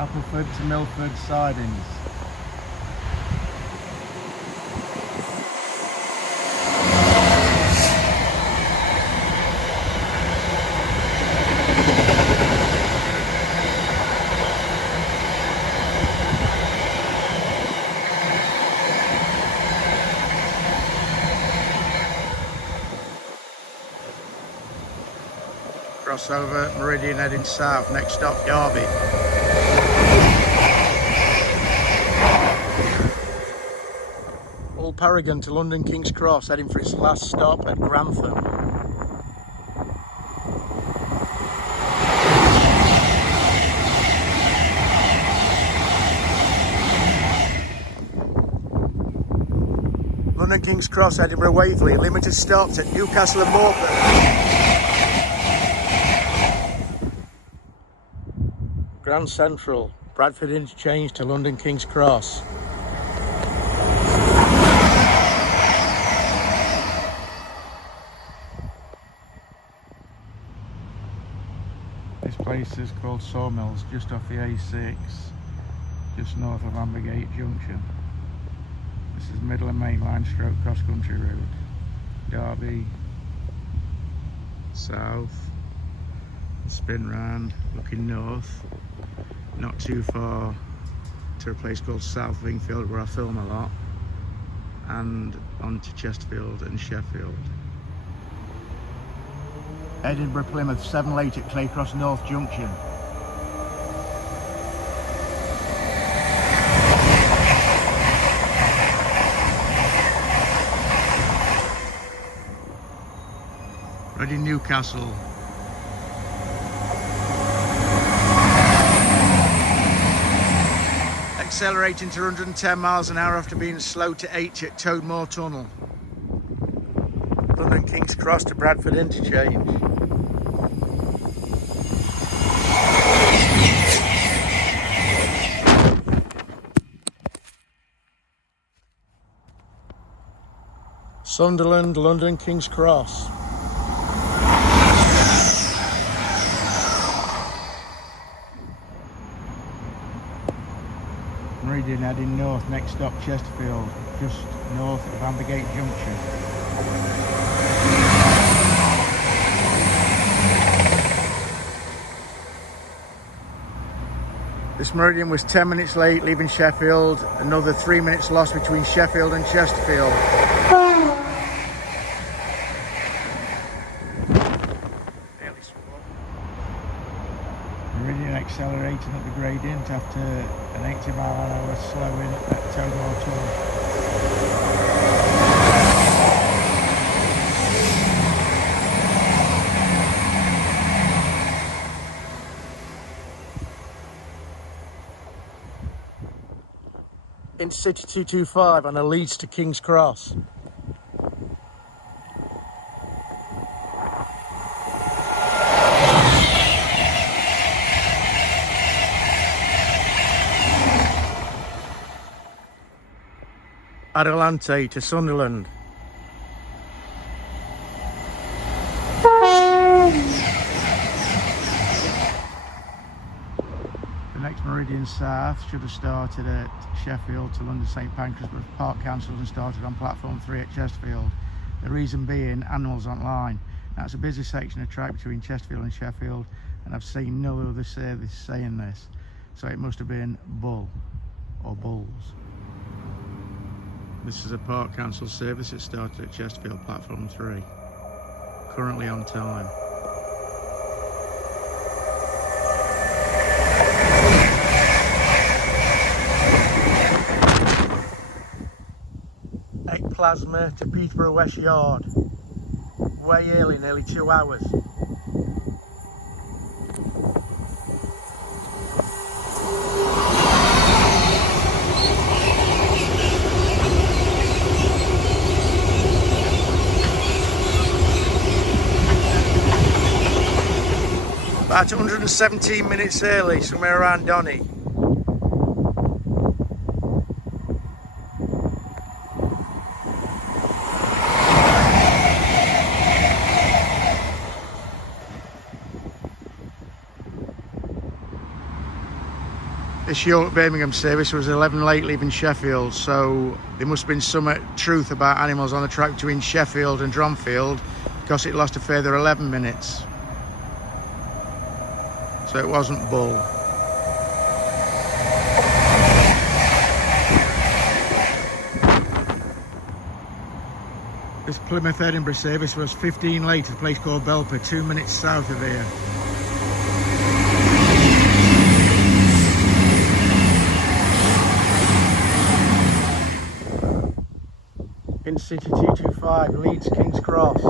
Appleford to Milford sidings. Crossover, Meridian heading south, next stop Derby. Old Paragon to London King's Cross, heading for its last stop at Grantham. London King's Cross, Edinburgh Waverley, limited stops at Newcastle and Morpeth. Grand Central, Bradford interchange to London King's Cross. This place is called Sawmills, just off the A6, just north of Ambergate Junction. This is Midland Main Line stroke cross country route. Derby, south, spin round, looking north, not too far to a place called South Wingfield where I film a lot, and on to Chesterfield and Sheffield. Edinburgh Plymouth 7 late at Claycross North Junction. Ready Newcastle. Accelerating to 110 miles an hour after being slow to 80 at Toadmore Tunnel. London King's Cross to Bradford interchange. Sunderland, London King's Cross. Meridian heading north, next stop Chesterfield, just north of Ambergate Junction. This Meridian was 10 minutes late leaving Sheffield, another 3 minutes lost between Sheffield and Chesterfield. Meridian accelerating up the gradient after an 80 mile an hour slowing at Toadmore Tunnel. Intercity 225 on a Leeds to King's Cross. Adelante to Sunderland. The next Meridian South should have started at Sheffield to London St Pancras, but Park cancelled and started on platform 3 at Chesterfield. The reason being animals online. That's a busy section of track between Chesterfield and Sheffield, and I've seen no other service saying this, so it must have been bull or bulls. This is a Park Council service. It started at Chesterfield platform 3. Currently on time. Plasma to Peterborough West Yard. Way early, nearly 2 hours. About 117 minutes early, somewhere around Donny. This York Birmingham service was 11 late leaving Sheffield, so there must have been some truth about animals on the track between Sheffield and Dronfield, because it lost a further 11 minutes. So it wasn't bull. This Plymouth Edinburgh service was 15 late at a place called Belper, 2 minutes south of here. In City 225, Leeds King's Cross.